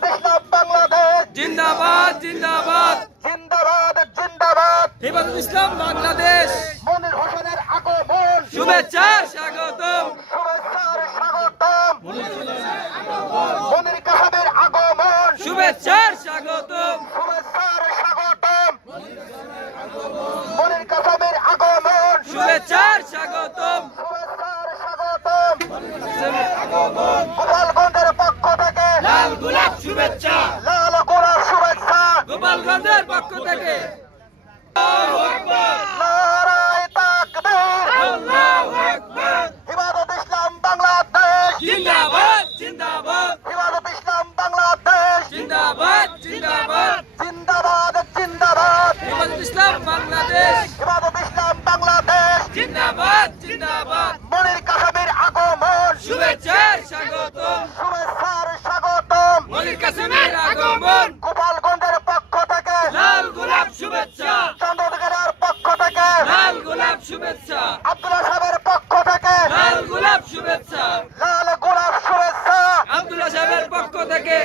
ইসলাম বাংলাদেশ জিন্দাবাদ জিন্দাবাদ জিন্দাবাদ জিন্দাবাদ। হেফাজত ইসলাম বাংলাদেশ মনির হোসেনের আগমন শুভেচ্ছা স্বাগতম শুভেচ্ছার স্বাগতম। মনির কাসাবের আগমন শুভেচ্ছার স্বাগতম শুভেচ্ছার স্বাগতম। মনির কাসাবের আগমন শুভেচ্ছার স্বাগতম শুভেচ্ছার স্বাগতম। গোপালগঞ্জের পক্ষ থেকে লাল গোলাপ শুভেচ্ছা লাল গোলাপ শুভেচ্ছা। গোপালগঞ্জের পক্ষ থেকে আল্লাহু আকবার নারায়ে তাকবীর। আল্লাহু আকবার হেফাজত ইসলাম বাংলাদেশ জিন্দাবাদ জিন্দাবাদ হেফাজত ইসলাম বাংলাদেশ জিন্দাবাদ জিন্দাবাদ জিন্দাবাদ জিন্দাবাদ। হেফাজত ইসলাম বাংলাদেশ হেফাজত ইসলাম বাংলাদেশ জিন্দাবাদ জিন্দাবাদ মনির কাসাবের আগমন শুভেচ্ছার স্বাগতম শুভেচ্ছার স্বাগতম। মনির কাসেমের আগমন গোপালগঞ্জের পক্ষ থেকে লাল গোলাপ শুভেচ্ছা চন্দ্রনগরের পক্ষ থেকে লাল গোলাপ শুভেচ্ছা আব্দুল্লাহ সাহেবের পক্ষ থেকে লাল গোলাপ শুভেচ্ছা লাল গোলাপ শুভেচ্ছা। আব্দুল্লাহ সাহেবের পক্ষ থেকে